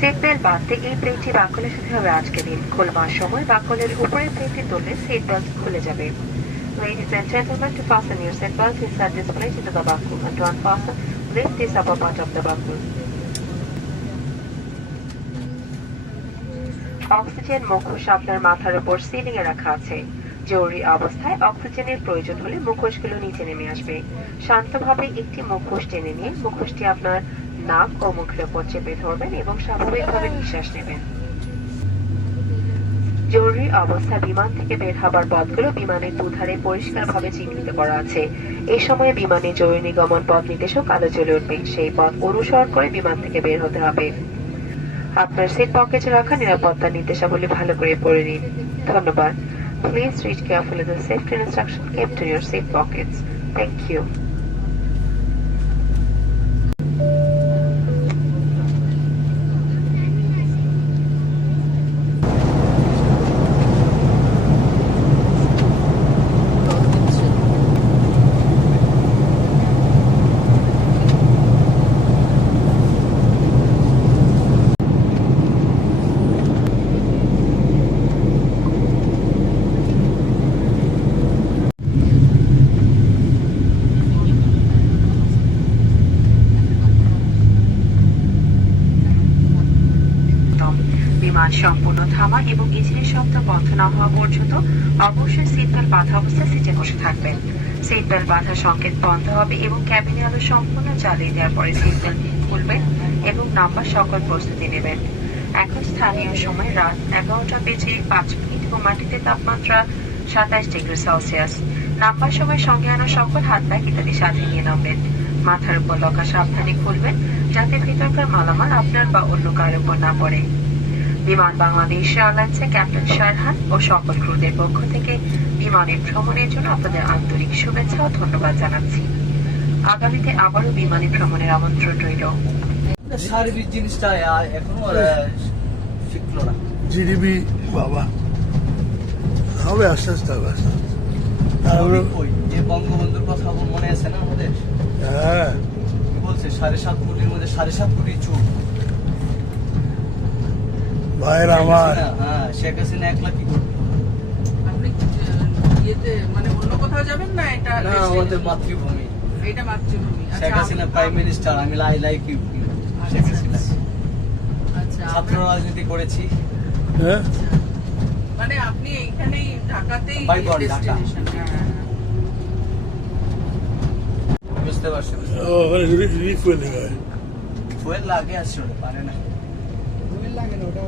Seat belt বাঁধতে এই প্লেটটি বাকলের সাথে হবে আজকের দিন। খোলবার সময় বাকলের উপরে প্লেটটি তুললে সিট বেল্ট খুলে যাবে। Ladies and gentlemen, to fasten your seat belt, insert this plate into the buckle, and to unfasten, lift this upper part of the buckle. Oxygen মুখোশ আপনার মাথার উপর সিলিং এ রাখা আছে। জরুরি অবস্থায় অক্সিজেনের প্রয়োজন হলে মুখোশগুলো নিচে নেমে আসবে। শান্তভাবে একটি মুখোশ টেনে নিয়ে মুখোশটি আপনার নাক ও মুখের উপর চেপে ধরবেন এবং স্বাভাবিকভাবে নিঃশ্বাস নেবেন। জরুরি অবস্থায় বিমান থেকে বের হবার পথগুলো বিমানের দুধারে পরিষ্কারভাবে চিহ্নিত করা আছে। এই সময়ে বিমানে জরুরি নিগমন পথ নির্দেশক আলো জ্বলে উঠবে। সেই পথ অনুসরণ করে বিমান থেকে বের হতে হবে। আপনার সিট পকেটে রাখা নিরাপত্তা নির্দেশাবলী ভালো করে পড়ে নিন। ধন্যবাদ। Please read carefully the safety instruction kept in your seat pockets. Thank you. বিমান সম্পূর্ণ থামা এবং ইঞ্জিনের শব্দ বন্ধ না হওয়া পর্যন্ত অবশ্যই সিট বেল্ট বাঁধা অবস্থায় সিটে বসে থাকবেন। সিট বেল্ট বাঁধার সংকেত বন্ধ হবে এবং ক্যাবিনে আলো সম্পূর্ণ জ্বালিয়ে দেওয়ার পরে সিট বেল্ট খুলবেন এবং নাম্বার সকল প্রস্তুতি নেবেন। এখন স্থানীয় সময় রাত 11:05 এবং মাটিতে তাপমাত্রা 27 ডিগ্রি সেলসিয়াস। নাম্বার সময় সঙ্গে আনা সকল হাত ব্যাগ ইত্যাদি সাথে নিয়ে নামবেন। মাথার উপর লকা সাবধানে খুলবেন যাতে ভিতরকার মালামাল আপনার বা অন্য কারোর উপর না পড়ে। বিমান বাংলাদেশ এয়ারলাইন্সে ক্যাপ্টেন শারহান ও সকল ক্রুদের পক্ষ থেকে বিমানের ভ্রমণের জন্য আপনাদের আন্তরিক শুভেচ্ছা ও ধন্যবাদ জানাচ্ছি। আগামীতে আবারও বিমানে ভ্রমণের আমন্ত্রণ রইল। সার্ভিস জিনিসটা এখনো শিখলো না। জিডিপি বাবা হবে আস্তে আস্তে হবে আস্তে যে বঙ্গবন্ধুর কথা মনে আছে না আমাদের? হ্যাঁ বলছে 7.5 কোটির মধ্যে 7.5 কোটি চোখ। ভাইয়ের আমার হ্যাঁ, শেখ হাসিনা 1 লাখ কি করবে? আপনি ইয়েতে মানে অন্য কোথাও যাবেন না? এটা না, আমাদের মাতৃভূমি। এটা মাতৃভূমি। শেখ হাসিনা প্রাইম মিনিস্টার, আমি লাইক ইউ। শেখ হাসিনা আচ্ছা, ছাত্র রাজনীতি করেছি। হ্যাঁ মানে আপনি এইখানেই ঢাকাতেই বাই বর্ন, ঢাকা। ডেস্টিনেশন। বুঝতে পারছেন? ও মানে রিফুয়েলিং হয় ফুয়েল লাগে আসলে পারে না। লাগে না ওটা